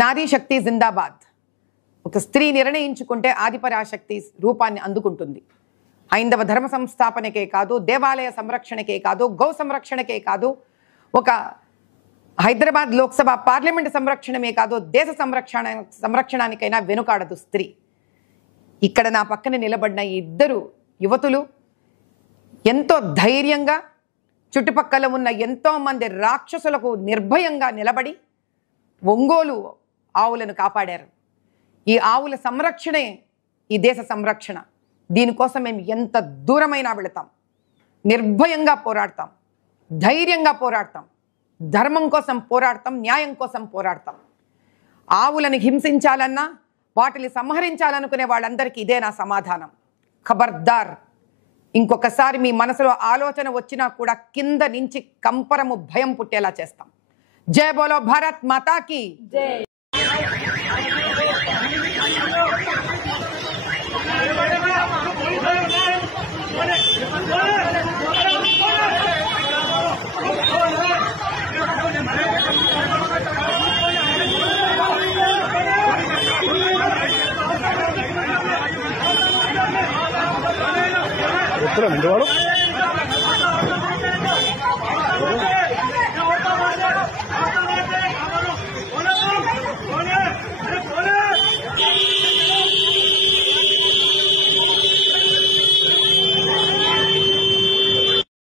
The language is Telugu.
నారీ శక్తి జిందాబాద్. ఒక స్త్రీ నిర్ణయించుకుంటే ఆదిపరాశక్తి రూపాన్ని అందుకుంటుంది. హైందవ ధర్మ సంస్థాపనకే కాదు, దేవాలయ సంరక్షణకే కాదు, గౌ సంరక్షణకే కాదు, ఒక హైదరాబాద్ లోక్సభ పార్లమెంట్ సంరక్షణమే కాదు, దేశ సంరక్షణానికైనా వెనుకాడదు స్త్రీ. ఇక్కడ నా పక్కన నిలబడిన ఈ ఇద్దరు యువతులు ఎంతో ధైర్యంగా చుట్టుపక్కల ఉన్న ఎంతోమంది రాక్షసులకు నిర్భయంగా నిలబడి ఒంగోలు ఆవులను కాపాడారు. ఈ ఆవుల సంరక్షణే ఈ దేశ సంరక్షణ. దీనికోసం మేము ఎంత దూరమైనా వెళతాం, నిర్భయంగా పోరాడతాం, ధైర్యంగా పోరాడతాం, ధర్మం కోసం పోరాడతాం, న్యాయం కోసం పోరాడతాం. ఆవులను హింసించాలన్నా, వాటిని సంహరించాలనుకునే వాళ్ళందరికీ ఇదే నా సమాధానం. ఖబర్దార్, ఇంకొకసారి మీ మనసులో ఆలోచన వచ్చినా కూడా కింద నుంచి కంపరము భయం పుట్టేలా చేస్తాం. జై బోలో భారత్ మాతా కీ జై. ఎప్పుడు